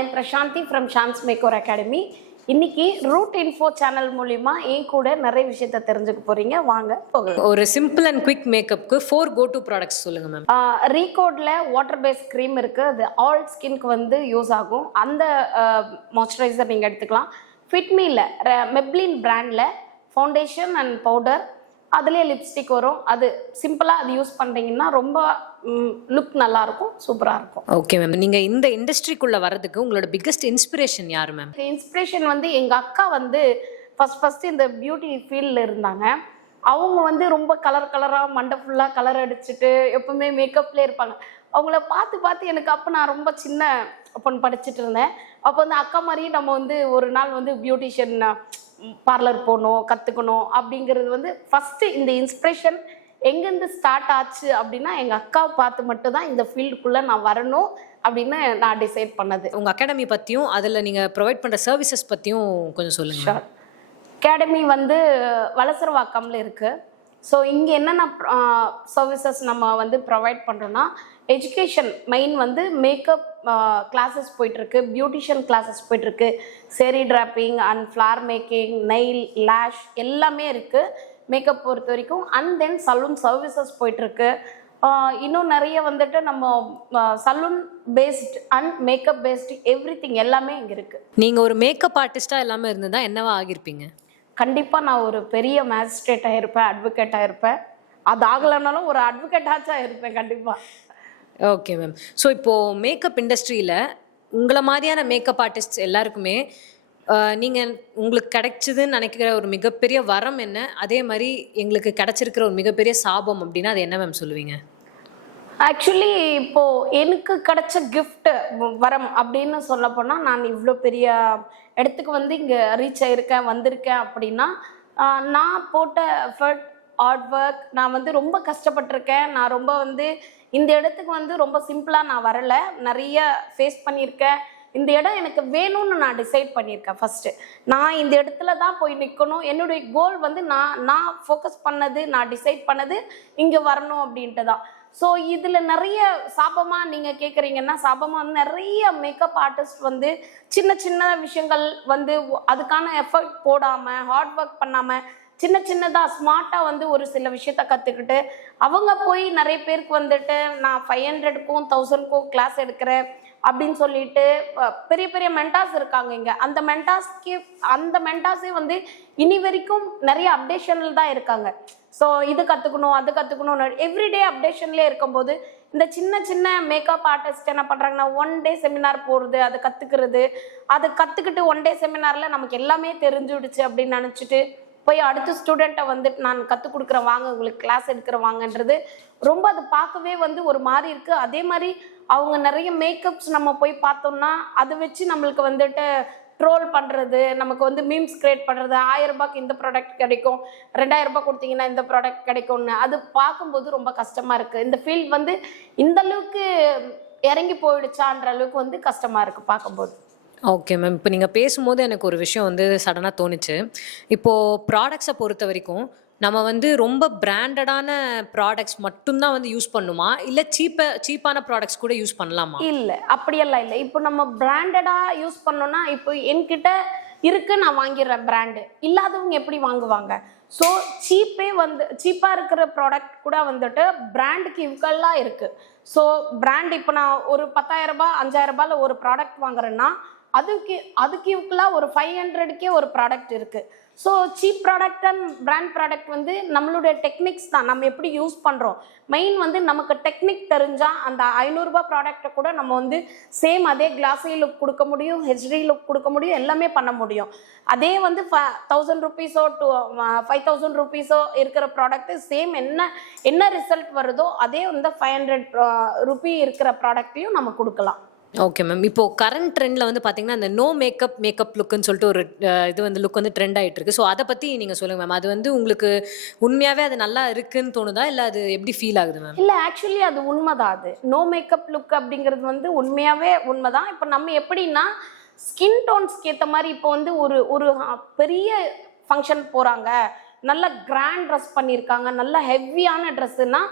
M Prasanthi from Shams makeover academy இன்னைக்கு root info channel மூலிமா என் கூட நிறைய விஷயத்த தெரிஞ்சுக்க போறீங்க. வாங்க போகலாம். ஒரு சிம்பிள் அண்ட் குவிக் மேக்கப்புக்கு ஃபோர் கோ டு ப்ராடக்ட்ஸ் சொல்லுங்க மேம் ரீகோட்ல வாட்டர் பேஸ் க்ரீம் இருக்கு. அது ஆல் ஸ்கின்க்கு வந்து யூஸ் ஆகும். அந்த மாய்ஸ்சரைசர் நீங்க எடுத்துக்கலாம். ஃபிட்மியில் மெப்ளின் பிராண்ட்ல ஃபவுண்டேஷன் அண்ட் பவுடர் அதுலேயே லிப்ஸ்டிக் வரும். அது சிம்பிளாக அது யூஸ் பண்ணுறீங்கன்னா ரொம்ப லுக் நல்லா இருக்கும் சூப்பராக இருக்கும். ஓகே மேம் நீங்க இந்த இண்டஸ்ட்ரிக்குள்ள வரதுக்கு உங்களோட பிக்கஸ்ட் இன்ஸ்பிரேஷன் யாரு மேம் இன்ஸ்பிரேஷன் வந்து எங்க அக்கா வந்து ஃபர்ஸ்ட் ஃபர்ஸ்ட் இந்த பியூட்டி ஃபீல்டில் இருந்தாங்க. அவங்க வந்து ரொம்ப கலர் கலராக மண்டை ஃபுல்லாக கலர் அடிச்சுட்டு எப்பவுமே மேக்கப்லேயே இருப்பாங்க. அவங்கள பார்த்து பார்த்து எனக்கு அப்போ நான் ரொம்ப சின்ன பொண்ணு படிச்சுட்டு இருந்தேன். அப்போ வந்து அக்கா மாதிரியே நம்ம வந்து ஒரு நாள் வந்து பியூட்டிஷியன் பார்லர் போகணும் கற்றுக்கணும் அப்படிங்கிறது வந்து ஃபஸ்ட்டு இந்த இன்ஸ்பிரேஷன் எங்கேருந்து ஸ்டார்ட் ஆச்சு அப்படின்னா எங்கள் அக்காவை பார்த்து மட்டும் தான் இந்த ஃபீல்டுக்குள்ளே நான் வரணும் அப்படின்னு நான் டிசைட் பண்ணது. உங்க அகாடமி பத்தியும் அதுல நீங்க ப்ரொவைட் பண்ற சர்வீசஸ் பத்தியும் கொஞ்சம் சொல்லுங்க. Ma'am. அகாடமி வந்து வலசரவாக்கம்ல இருக்கு. ஸோ இங்கே என்னென்ன சர்வீசஸ் நம்ம வந்து ப்ரொவைட் பண்ணுறோன்னா எஜுகேஷன் மெயின் வந்து மேக்கப் கிளாஸஸ் போயிட்டுருக்கு. பியூட்டிஷியன் கிளாஸஸ் போயிட்டுருக்கு. Sari draping and flower making nail lash எல்லாமே இருக்குது மேக்கப் பொறுத்த வரைக்கும். அண்ட் தென் சலூன் சர்வீசஸ் போயிட்டுருக்கு. இன்னும் நிறைய வந்துட்டு நம்ம salon based and makeup based everything எல்லாமே இங்கே இருக்குது நீங்க ஒரு மேக்கப் ஆர்டிஸ்டா எல்லாமே இருந்ததா என்னவா ஆகிருப்பீங்க கண்டிப்பாக நான் ஒரு பெரிய மேஜிஸ்ட்ரேட்டாக இருப்பேன் அட்வொகேட்டாக இருப்பேன் அது ஆகலைனாலும் ஒரு அட்வொகேட்டாச்சும் இருப்பேன் கண்டிப்பாக ஓகே மேம் ஸோ இப்போது மேக்கப் இண்டஸ்ட்ரியில் உங்களை மாதிரியான மேக்கப் ஆர்டிஸ்ட் எல்லாருக்குமே நீங்கள் உங்களுக்கு கிடைச்சதுன்னு நினைக்கிற ஒரு மிகப்பெரிய வரம் என்ன? அதே மாதிரி எங்களுக்கு கிடைச்சிருக்கிற ஒரு மிகப்பெரிய சாபம் அப்படின்னா அது என்ன மேம் சொல்லுவீங்க? ஆக்சுவலி இப்போ எனக்கு கிடைச்ச கிஃப்ட் வரம் அப்படின்னு சொல்ல போனால் நான் இவ்வளோ பெரிய இடத்துக்கு வந்து இங்கே ரீச் ஆயிருக்கேன் வந்திருக்கேன் அப்படின்னா நான் போட்ட எஃபர்ட் ஹார்ட் ஒர்க் நான் வந்து ரொம்ப கஷ்டப்பட்டிருக்கேன். நான் ரொம்ப வந்து இந்த இடத்துக்கு வந்து ரொம்ப சிம்பிளாக நான் வரலை. நிறைய ஃபேஸ் பண்ணியிருக்கேன். இந்த இடம் எனக்கு வேணும்னு நான் டிசைட் பண்ணியிருக்கேன் ஃபஸ்ட்டு நான் இந்த இடத்துல தான் போய் நிற்கணும் என்னுடைய கோல் வந்து நான் நான் ஃபோக்கஸ் பண்ணது நான் டிசைட் பண்ணது இங்கே வரணும் அப்படின்ட்டு தான். ஸோ இதில் நிறைய சாபமாக நீங்கள் கேட்குறீங்கன்னா சாபமாக வந்து நிறைய மேக்கப் ஆர்டிஸ்ட் வந்து சின்ன சின்ன விஷயங்கள் வந்து அதுக்கான எஃபர்ட் போடாமல் ஹார்ட் ஒர்க் பண்ணாமல் சின்ன சின்னதாக ஸ்மார்ட்டாக வந்து ஒரு சில விஷயத்த கற்றுக்கிட்டு அவங்க போய் நிறைய பேருக்கு வந்துட்டு நான் ஃபைவ் ஹண்ட்ரடுக்கும் தௌசண்ட்க்கும் கிளாஸ் எடுக்கிறேன் அப்படின்னு சொல்லிட்டு பெரிய பெரிய மென்டாஸ் இருக்காங்க இங்கே. அந்த மென்டாஸ்க்கு அந்த மென்டாஸே வந்து இனி வரைக்கும் நிறைய அப்டேஷனில் தான் இருக்காங்க. ஸோ இது கற்றுக்கணும் அது கற்றுக்கணும் எவ்ரிடே அப்டேஷன்லேயே இருக்கும்போது இந்த சின்ன சின்ன மேக்கப் ஆர்டிஸ்ட் என்ன பண்ணுறாங்கன்னா ஒன் டே செமினார் போகிறது அதை கற்றுக்கிறது அதை கற்றுக்கிட்டு ஒன் டே செமினாரில் நமக்கு எல்லாமே தெரிஞ்சுடுச்சு அப்படின்னு நினச்சிட்டு போய் அடுத்த ஸ்டூடெண்ட்டை வந்துட்டு நான் கற்றுக் கொடுக்குறேன் வாங்க உங்களுக்கு கிளாஸ் எடுக்கிறேன் வாங்கன்றது ரொம்ப அது பார்க்கவே வந்து ஒரு மாதிரி இருக்குது அதே மாதிரி அவங்க நிறைய மேக்கப்ஸ் நம்ம போய் பார்த்தோம்னா அதை வச்சு நம்மளுக்கு வந்துட்டு ட்ரோல் பண்ணுறது நமக்கு வந்து மீம்ஸ் கிரியேட் பண்ணுறது ஆயிரம் ரூபாய்க்கு இந்த ப்ராடக்ட் கிடைக்கும் ரெண்டாயிரம் ரூபாய் கொடுத்தீங்கன்னா இந்த ப்ராடக்ட் கிடைக்கும்னு அது பார்க்கும்போது ரொம்ப கஷ்டமாக இருக்குது இந்த ஃபீல்ட் வந்து இந்த அளவுக்கு இறங்கி போயிடுச்சான்ற அளவுக்கு வந்து கஷ்டமாக இருக்குது பார்க்கும்போது. ஓகே மேம் இப்போ நீங்கள் பேசும்போது எனக்கு ஒரு விஷயம் வந்து சடனாக தோணுச்சு. இப்போது ப்ராடக்ட்ஸை பொறுத்த வரைக்கும் நம்ம வந்து ரொம்ப பிராண்டடான ப்ராடக்ட்ஸ் மட்டும்தான் வந்து யூஸ் பண்ணுமா? இல்லை சீப்ப சீப்பான ப்ராடக்ட்ஸ் கூட யூஸ் பண்ணலாமா? இல்லை அப்படியெல்லாம் இல்லை. இப்போ நம்ம பிராண்டடாக யூஸ் பண்ணோம்னா இப்போ என்கிட்ட இருக்கு நான் வாங்கிடுறேன் பிராண்டு இல்லாதவங்க எப்படி வாங்குவாங்க? ஸோ சீப்பே வந்து சீப்பாக இருக்கிற ப்ராடக்ட் கூட வந்துட்டு பிராண்டுக்கு இவக்கெல்லாம் இருக்குது ஸோ பிராண்ட் இப்போ நான் ஒரு பத்தாயிரம் ரூபாய் அஞ்சாயிரம் ரூபாயில் ஒரு ப்ராடக்ட் வாங்குறேன்னா அதுக்கு அதுக்கு இவ்வளோ ஒரு ஃபைவ் ஹண்ட்ரடுக்கே ஒரு ப்ராடக்ட் இருக்குது so cheap product and brand product வந்து நம்மளுடைய டெக்னிக்ஸ் தான். நம்ம எப்படி யூஸ் பண்ணுறோம் மெயின் வந்து நமக்கு டெக்னிக் தெரிஞ்சால் அந்த ஐநூறுரூபா ப்ராடக்டை கூட நம்ம வந்து சேம் அதே கிளாஸி லுக் கொடுக்க முடியும் ஹெச்டி லுக் கொடுக்க முடியும் எல்லாமே பண்ண முடியும். அதே வந்து தௌசண்ட் ருபீஸோ டூ ஃபைவ் தௌசண்ட் ருபீஸோ இருக்கிற ப்ராடக்ட்டு சேம் என்ன என்ன ரிசல்ட் வருதோ அதே வந்து ஃபைவ் ஹண்ட்ரட் ருபி இருக்கிற ப்ராடக்ட்டையும் நம்ம கொடுக்கலாம். ஓகே மேம் இப்போ கரண்ட் ட்ரெண்டில் வந்து பார்த்தீங்கன்னா அந்த நோ மேக்கப் மேக்கப் லுக்குன்னு சொல்லிட்டு ஒரு இது வந்து லுக் வந்து ட்ரெண்ட் ஆயிட்டு இருக்கு. ஸோ அதை பற்றி நீங்கள் சொல்லுங்கள் மேம் அது வந்து உங்களுக்கு உண்மையாகவே அது நல்லா இருக்குன்னு தோணுதா? இல்லை அது எப்படி ஃபீல் ஆகுது மேம் இல்லை ஆக்சுவலி அது உண்மைதான் அது. நோ மேக்கப் லுக் அப்படிங்கிறது வந்து உண்மையாகவே உண்மைதான். இப்போ நம்ம எப்படின்னா ஸ்கின் டோன்ஸ்க்கு ஏற்ற மாதிரி இப்போ வந்து ஒரு ஒரு பெரிய ஃபங்க்ஷன் போகிறாங்க நல்ல கிராண்ட் ட்ரெஸ் பண்ணியிருக்காங்க நல்ல ஹெவியான ட்ரெஸ்ஸுன்னா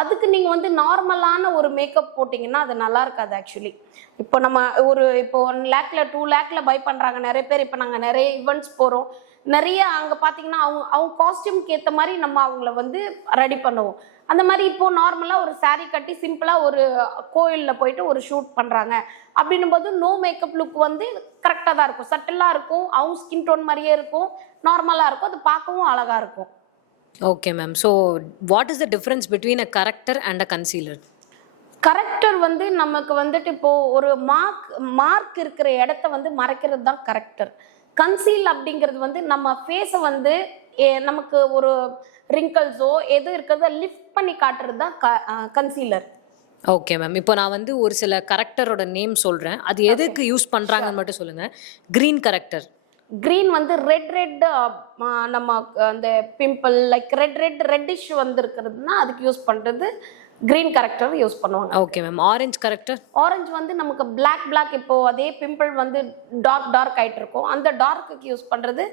அதுக்கு நீங்கள் வந்து நார்மலான ஒரு மேக்கப் போட்டிங்கன்னா அது நல்லா இருக்காது ஆக்சுவலி இப்போ நம்ம ஒரு இப்போ ஒன் லேக்கில் டூ லேக்கில் பை பண்ணுறாங்க நிறைய பேர். இப்போ நாங்கள் நிறைய ஈவெண்ட்ஸ் போகிறோம் நிறைய அங்கே பார்த்தீங்கன்னா அவங்க அவங்க காஸ்டியூம்க்கு ஏற்ற மாதிரி நம்ம அவங்கள வந்து ரெடி பண்ணுவோம். அந்த மாதிரி இப்போ நார்மலாக ஒரு சாரீ கட்டி சிம்பிளாக ஒரு கோயிலில் போயிட்டு ஒரு ஷூட் பண்ணுறாங்க அப்படின்னும் போது நோ மேக்கப் லுக் வந்து கரெக்டாக தான் இருக்கும். சட்டிலாக இருக்கும். அவங்க ஸ்கின் டோன் மாதிரியே இருக்கும். நார்மலாக இருக்கும். அது பார்க்கவும் அழகாக இருக்கும். Okay ma'am so what is the difference between a corrector and a concealer corrector வந்து நமக்கு வந்துட்டு இப்போ ஒரு மார்க் மார்க் இருக்கிற இடத்த வந்து மறைக்கிறது தான் கரெக்டர் கன்சீல் அப்படிங்கிறது வந்து நம்ம ஃபேஸை வந்து நமக்கு ஒரு ரிங்கிள்ஸோ எது இருக்கிறத லிஃப்ட் பண்ணி காட்டுறது தான் கன்சீலர் ஓகே மேம் இப்போ நான் வந்து ஒரு சில கரெக்டரோட நேம் சொல்கிறேன் அது எதுக்கு யூஸ் பண்ணுறாங்கன்னு மட்டும் சொல்லுங்கள் க்ரீன் கரெக்டர் க்ரீன் வந்து ரெட் ரெட் நம்ம அந்த pimple like red red reddish வந்து இருக்கிறதுனா அதுக்கு யூஸ் பண்ணுறது க்ரீன் கரெக்டர் யூஸ் பண்ணுவாங்க. Okay ma'am orange corrector orange வந்து நமக்கு Black Black இப்போ அதே பிம்பிள் வந்து டார்க் டார்க் ஆயிட்டு இருக்கும். அந்த டார்க்குக்கு யூஸ் பண்றது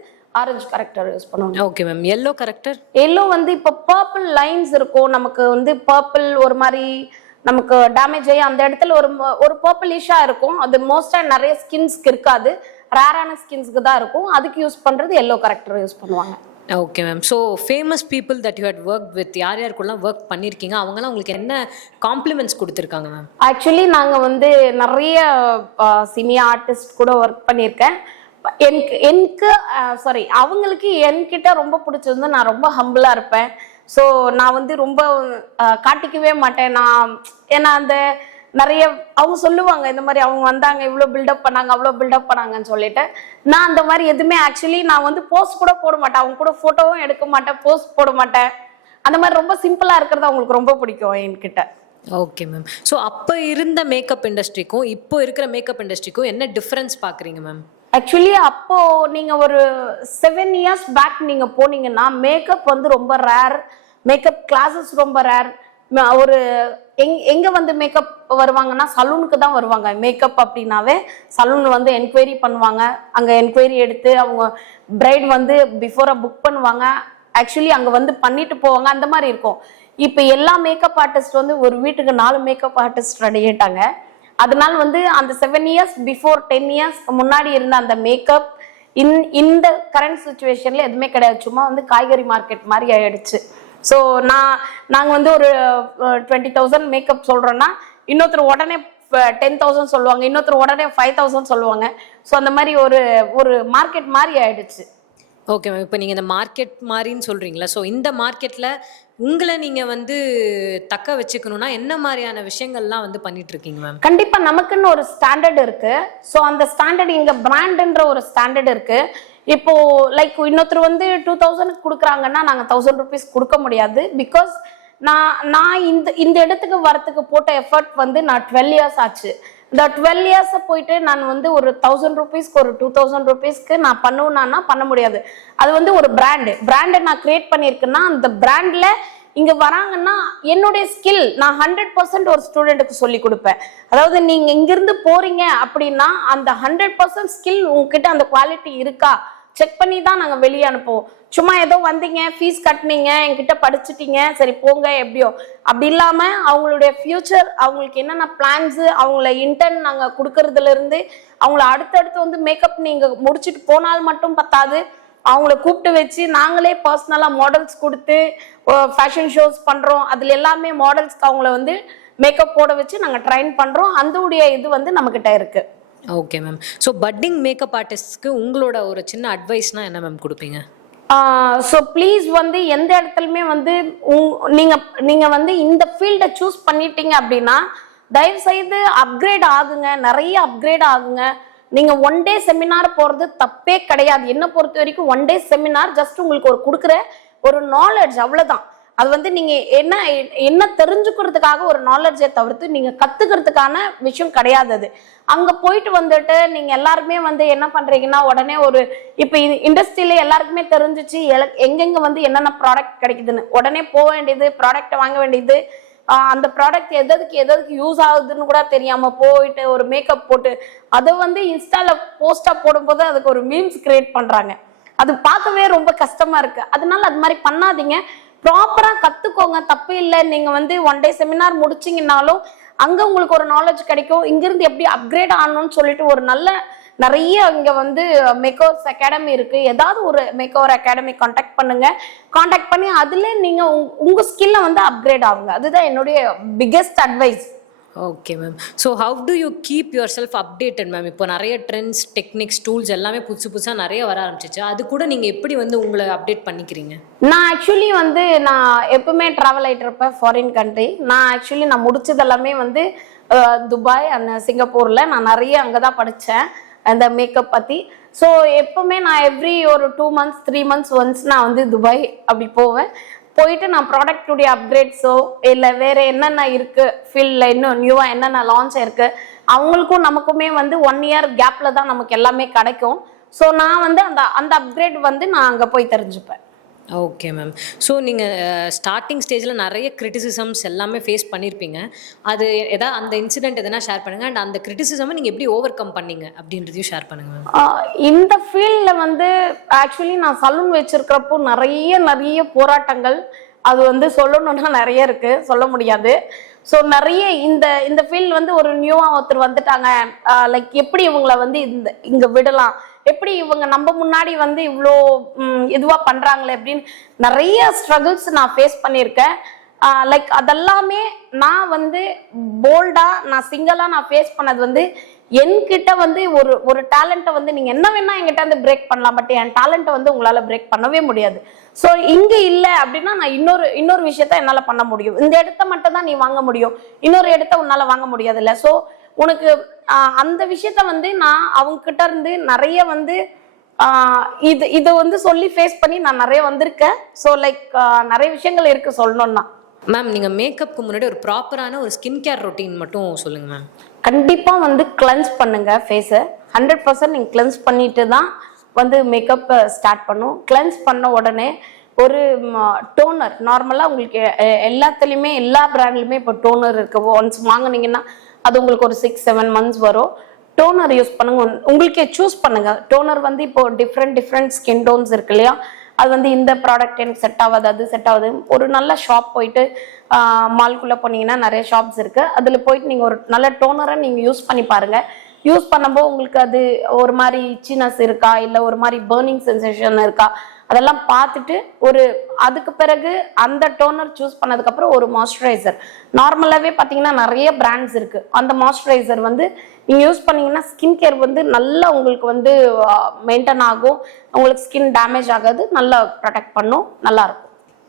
ஆரஞ்சு கரெக்டர் யூஸ் பண்ணுவாங்க. Okay ma'am yellow corrector yellow வந்து இப்போ பர்பிள் லைன்ஸ் இருக்கும். நமக்கு வந்து பர்பிள் ஒரு மாதிரி நமக்கு டேமேஜ் ஆகி அந்த இடத்துல ஒரு ஒரு பர்பிளிஷா இருக்கும். அது மோஸ்டா நிறைய ஸ்கின்ஸ்க்கு இருக்காது. ரேரான ஸ்கின்ஸ்க்கு தான் இருக்கும். அதுக்கு யூஸ் பண்றது எல்லோ கரெக்டர் யூஸ் பண்ணுவாங்க. Okay ma'am so famous people that you had work with யார் யாருக்குலாம் ஒர்க் பண்ணியிருக்கீங்க அவங்கலாம் உங்களுக்கு என்ன காம்ப்ளிமெண்ட்ஸ் கொடுத்துருக்காங்க மேம் ஆக்சுவலி நாங்கள் வந்து நிறைய சினிமா ஆர்டிஸ்ட் கூட ஒர்க் பண்ணியிருக்கேன். எனக்கு எனக்கு சாரி அவங்களுக்கு என்கிட்ட ரொம்ப பிடிச்சது வந்து நான் ரொம்ப ஹம்பிளாக இருப்பேன். ஸோ நான் வந்து ரொம்ப காட்டிக்கவே மாட்டேன். நான் ஏன்னா அந்த நிறைய அவங்க சொல்லுவாங்க இந்த மாதிரி அவங்க வந்தாங்க இவ்வளோ பில்டப் பண்ணாங்க அவ்வளோ பில்டப் பண்ணாங்கன்னு சொல்லிட்டு. நான் அந்த மாதிரி எதுவுமே ஆக்சுவலி நான் வந்து போஸ்ட் கூட போட மாட்டேன். அவங்க கூட ஃபோட்டோவும் எடுக்க மாட்டேன் போஸ்ட் போட மாட்டேன். அந்த மாதிரி ரொம்ப சிம்பிளாக இருக்கிறது அவங்களுக்கு ரொம்ப பிடிக்கும் என்கிட்ட. ஓகே மேம் ஸோ அப்போ இருந்த மேக்கப் இண்டஸ்ட்ரிக்கும் இப்போ இருக்கிற மேக்கப் இண்டஸ்ட்ரிக்கும் என்ன டிஃப்ரென்ஸ் பார்க்குறீங்க மேம் ஆக்சுவலி அப்போ நீங்க ஒரு செவன் இயர்ஸ் பேக் நீங்க போனீங்கன்னா மேக்கப் வந்து ரொம்ப ரேர் மேக்கப் கிளாஸஸ் ரொம்ப ரேர் ஒரு எங் எங்க வந்து மேக்கப் வருவாங்கன்னா சலூனுக்கு தான் வருவாங்க. மேக்கப் அப்படின்னாவே சலூன் வந்து என்கொயரி பண்ணுவாங்க. அங்க என்கொயரி எடுத்து அவங்க பிரைட் வந்து பிஃபோரா புக் பண்ணுவாங்க. ஆக்சுவலி அங்க வந்து பண்ணிட்டு போவாங்க. அந்த மாதிரி இருக்கும். இப்போ எல்லா மேக்கப் ஆர்டிஸ்ட் வந்து ஒரு வீட்டுக்கு நாலு மேக்கப் ஆர்டிஸ்ட் ரெடி ஆயிட்டாங்க. அதனால வந்து அந்த seven years before ten years முன்னாடி இருந்த அந்த மேக்கப் இன் இந்த கரண்ட் சுச்சுவேஷன்ல எதுவுமே கிடையாது. சும்மா வந்து காய்கறி மார்க்கெட் மாதிரி ஆயிடுச்சு. ஸோ நான் நாங்கள் வந்து ஒரு டுவெண்ட்டி தௌசண்ட் மேக்கப் சொல்கிறோன்னா இன்னொருத்தர் உடனே டென் தௌசண்ட் சொல்லுவாங்க இன்னொருத்தர் உடனே ஃபைவ் தௌசண்ட் சொல்லுவாங்க. ஸோ அந்த மாதிரி ஒரு ஒரு மார்க்கெட் மாதிரி ஆயிடுச்சு. ஓகே மேம் இப்போ நீங்கள் இந்த மார்க்கெட் மாதிரின்னு சொல்கிறீங்களா ஸோ இந்த மார்க்கெட்டில் உங்களை நீங்கள் வந்து தக்க வச்சுக்கணும்னா என்ன மாதிரியான விஷயங்கள்லாம் வந்து பண்ணிட்டு இருக்கீங்க மேம் கண்டிப்பா நமக்குன்னு ஒரு ஸ்டாண்டர்ட் இருக்கு. ஸோ அந்த ஸ்டாண்டர்ட் இங்க பிராண்ட்ன்ற ஒரு ஸ்டாண்டர்ட் இருக்கு. இப்போ லைக் இன்னொருத்தர் வந்து டூ தௌசண்ட் கொடுக்குறாங்கன்னா நாங்கள் தௌசண்ட் ருபீஸ் கொடுக்க முடியாது. பிகாஸ் நான் நான் இந்த இந்த இடத்துக்கு வரத்துக்கு போட்ட எஃபர்ட் வந்து நான் டுவெல் இயர்ஸ் ஆச்சு. இந்த டுவெல் இயர்ஸை போயிட்டு நான் வந்து ஒரு தௌசண்ட் ருபீஸ்க்கு ஒரு டூ தௌசண்ட் ருபீஸ்க்கு நான் பண்ணுவேன்னா பண்ண முடியாது. அது வந்து ஒரு பிராண்டு பிராண்டை நான் கிரியேட் பண்ணியிருக்கேன்னா அந்த பிராண்டில் இங்க வராங்கன்னா என்னுடைய ஸ்கில் நான் ஹண்ட்ரட் பர்சன்ட் ஒரு ஸ்டூடெண்ட்டுக்கு சொல்லி கொடுப்பேன். அதாவது நீங்க இங்கிருந்து போறீங்க அப்படின்னா அந்த ஹண்ட்ரட் பர்சன்ட் ஸ்கில் உங்ககிட்ட அந்த குவாலிட்டி இருக்கா? செக் பண்ணி தான் நாங்கள் வெளியே அனுப்புவோம். சும்மா ஏதோ வந்தீங்க ஃபீஸ் கட்டினீங்க என்கிட்ட படிச்சுட்டீங்க சரி போங்க எப்படியோ. அப்படி இல்லாமல் அவங்களுடைய ஃபியூச்சர் அவங்களுக்கு என்னென்ன பிளான்ஸு அவங்கள இன்டர்ன் நாங்கள் கொடுக்கறதுலேருந்து அவங்கள அடுத்தடுத்து வந்து மேக்கப் நீங்கள் முடிச்சுட்டு போனால் மட்டும் பத்தாது. அவங்கள கூப்பிட்டு வச்சு நாங்களே பர்சனலாக மாடல்ஸ் கொடுத்து ஃபேஷன் ஷோஸ் பண்ணுறோம் அதில் எல்லாமே மாடல்ஸ்க்கு அவங்கள வந்து மேக்கப் போட வச்சு நாங்கள் ட்ரைன் பண்ணுறோம் அந்த உடைய இது வந்து நம்மக்கிட்ட இருக்குது okay ma'am so budding makeup ஆர்டிஸ்ட்க்கு உங்களோட ஒரு சின்ன அட்வைஸ்னால் என்ன மேம் கொடுப்பீங்க? ஸோ ப்ளீஸ் வந்து எந்த இடத்துலையுமே வந்து உங்- நீங்க நீங்க வந்து இந்த ஃபீல்டை சூஸ் பண்ணிட்டீங்க அப்படின்னா தயவு செய்து அப்கிரேட் ஆகுங்க. நிறைய அப்கிரேட் ஆகுங்க. நீங்க ஒன் டே செமினார் போறது தப்பே கிடையாது. என்ன பொறுத்த வரைக்கும் ஒன் டே செமினார் ஜஸ்ட் உங்களுக்கு ஒரு கொடுக்குற ஒரு நாலேஜ் அவ்வளவுதான். அது வந்து நீங்க என்ன என்ன தெரிஞ்சுக்கிறதுக்காக ஒரு நாலேஜை தவிர்த்து நீங்க கத்துக்கிறதுக்கான விஷயம் கிடையாது அது. அங்க போயிட்டு வந்துட்டு நீங்க எல்லாருமே வந்து என்ன பண்றீங்கன்னா உடனே ஒரு இப்ப இண்டஸ்ட்ரியில எல்லாருக்குமே தெரிஞ்சிச்சு எல- எங்கெங்க வந்து என்னென்ன ப்ராடக்ட் கிடைக்குதுன்னு. உடனே போக வேண்டியது ப்ராடக்ட் வாங்க வேண்டியது அந்த ப்ராடக்ட் எதுக்கு எதுக்கு யூஸ் ஆகுதுன்னு கூட தெரியாம போயிட்டு ஒரு மேக்கப் போட்டு அதை வந்து இன்ஸ்டால போஸ்டா போடும்போது அதுக்கு ஒரு மீம்ஸ் கிரியேட் பண்றாங்க. அது பார்க்கவே ரொம்ப கஷ்டமா இருக்கு. அதனால அது மாதிரி பண்ணாதீங்க. ப்ராப்பராக கற்றுக்கோங்க தப்பு இல்லை. நீங்கள் வந்து ஒன் டே செமினார் முடிச்சிங்கனாலும் அங்கே உங்களுக்கு ஒரு நாலேஜ் கிடைக்கும். இங்கிருந்து எப்படி அப்கிரேட் ஆகணும்னு சொல்லிட்டு ஒரு நல்ல நிறைய இங்க வந்து மேக்கோர்ஸ் அகாடமி இருக்கு. ஏதாவது ஒரு மேக்கோவர் அகாடமி காண்டாக்ட் பண்ணுங்க. காண்டாக்ட் பண்ணி அதுல நீங்க உங்க- ஸ்கில்ல வந்து அப்கிரேட் ஆகுங்க. அதுதான் என்னுடைய biggest advice okay ma'am so how do you keep yourself updated ma'am இப்போ நிறைய ட்ரெண்ட்ஸ் டெக்னிக்ஸ் டூல்ஸ் எல்லாமே புதுசு புதுசாக நிறைய வர ஆரம்பிச்சிச்சு. அது கூட நீங்கள் எப்படி வந்து உங்களை அப்டேட் பண்ணிக்கிறீங்க? நான் ஆக்சுவலி வந்து நான் எப்பவுமே ட்ராவல் ஆகிட்டு இருப்பேன் ஃபாரின் கண்ட்ரி நான் ஆக்சுவலி நான் முடிச்சது எல்லாமே வந்து துபாய் அந்த சிங்கப்பூர்ல நான் நிறைய அங்கே தான் படித்தேன் அந்த மேக்கப் பற்றி ஸோ எப்பவுமே நான் எவ்ரி ஒரு two months three months once நான் வந்து துபாய் அப்படி போவேன். போயிட்டு நான் ப்ராடக்டுடைய அப்கிரேட்ஸோ இல்லை வேற என்னென்ன இருக்கு ஃபீல்டில் இன்னும் நியூவாக என்னென்ன லான்ச் இருக்கு அவங்களுக்கும் நமக்குமே வந்து ஒன் இயர் கேப்ல தான் நமக்கு எல்லாமே கிடைக்கும். ஸோ நான் வந்து அந்த அந்த அப்கிரேட் வந்து நான் அங்கே போய் தெரிஞ்சுப்பேன். ஓகே மேம் ஸோ நீங்கள் ஸ்டார்டிங் ஸ்டேஜில் நிறைய கிரிட்டிசிசம்ஸ் எல்லாமே ஃபேஸ் பண்ணியிருப்பீங்க அது எதாவது அந்த இன்சிடென்ட் எதனா ஷேர் பண்ணுங்கள் அண்ட் அந்த கிரிட்டிசிசமை நீங்கள் எப்படி ஓவர் கம் பண்ணீங்க? அப்படின்றதையும் ஷேர் பண்ணுங்கள் மேம் இந்த ஃபீல்டில் வந்து ஆக்சுவலி நான் சலூன் வச்சுருக்கிறப்போ நிறைய நிறைய போராட்டங்கள் அது வந்து சொல்லணும்னா நிறைய இருக்கு. சொல்ல முடியாது. ஸோ நிறைய இந்த இந்த ஃபீல்ட் வந்து ஒரு நியூவா ஒருத்தர் வந்துட்டாங்க. லைக் எப்படி இவங்களை வந்து இந்த இங்க விடலாம்? எப்படி இவங்க நம்ம முன்னாடி வந்து இவ்வளோ இதுவா பண்றாங்களே அப்படின்னு நிறைய ஸ்ட்ரகிள்ஸ் நான் ஃபேஸ் பண்ணியிருக்கேன். லைக் அதெல்லாமே நான் வந்து போல்டா நான் சிங்கிளா நான் ஃபேஸ் பண்ணது வந்து என்கிட்ட வந்து ஒரு ஒரு டேலண்ட்டை வந்து நீங்க என்ன வேணா என்கிட்ட வந்து பிரேக் பண்ணலாம். பட் என் டேலண்ட்டை வந்து உங்களால பிரேக் பண்ணவே முடியாது. ஸோ இங்க இல்லை அப்படின்னா நான் இன்னொரு இன்னொரு விஷயத்த என்னால பண்ண முடியும். இந்த இடத்த மட்டும் தான் நீ வாங்க முடியும். இன்னொரு இடத்த உன்னால வாங்க முடியாதுல்ல. ஸோ உனக்கு அந்த விஷயத்த வந்து நான் அவங்க கிட்ட இருந்து நிறைய வந்து இது இதை வந்து சொல்லி ஃபேஸ் பண்ணி நான் நிறைய வந்திருக்கேன். ஸோ லைக் நிறைய விஷயங்கள் இருக்கு சொல்லணும்னா. மேம் நீங்கள் மேக்கப்புக்கு முன்னாடி ஒரு ப்ராப்பரான ஒரு ஸ்கின் கேர் ரொட்டீன் மட்டும் சொல்லுங்கள் மேம் கண்டிப்பாக வந்து கிளென்ஸ் பண்ணுங்க ஃபேஸை ஹண்ட்ரட் பர்சன்ட் நீங்கள் கிளென்ஸ் பண்ணிட்டு தான் வந்து மேக்கப் ஸ்டார்ட் பண்ணும். கிளென்ஸ் பண்ண உடனே ஒரு டோனர் நார்மலாக உங்களுக்கு எல்லாத்துலேயுமே எல்லா பிராண்ட்லையுமே இப்போ டோனர் இருக்குது ஒன்ஸ் வாங்குனீங்கன்னா அது உங்களுக்கு ஒரு சிக்ஸ் செவன் மந்த்ஸ் வரும். டோனர் யூஸ் பண்ணுங்க. உங்களுக்கே சூஸ் பண்ணுங்கள் டோனர் வந்து இப்போ டிஃப்ரெண்ட் டிஃப்ரெண்ட் ஸ்கின் டோன்ஸ் இருக்கு இல்லையா? அது வந்து இந்த ப்ராடக்ட் எனக்கு செட் ஆகாது அது செட் ஆகுது. ஒரு நல்ல ஷாப் போயிட்டு மால்குள்ளே போனீங்கன்னா நிறைய ஷாப்ஸ் இருக்குது அதில் போயிட்டு நீங்கள் ஒரு நல்ல டோனரை நீங்கள் யூஸ் பண்ணி பாருங்க. யூஸ் பண்ணும்போது உங்களுக்கு அது ஒரு மாதிரி இச்சினஸ் இருக்கா? இல்லை ஒரு மாதிரி பேர்னிங் சென்சேஷன் இருக்கா? அதெல்லாம் பார்த்துட்டு ஒரு அதுக்கு பிறகு அந்த டோனர் சூஸ் பண்ணதுக்கப்புறம் ஒரு மாய்ஸ்சரைசர் நார்மலாகவே பார்த்தீங்கன்னா நிறைய பிராண்ட்ஸ் இருக்குது அந்த மாய்ஸ்சரைசர் வந்து நீங்கள் யூஸ் பண்ணிங்கன்னா ஸ்கின் கேர் வந்து நல்லா உங்களுக்கு வந்து மெயின்டைன் ஆகும். உங்களுக்கு ஸ்கின் டேமேஜ் ஆகாது. நல்லா ப்ரொடெக்ட் பண்ணும். நல்லாயிருக்கும்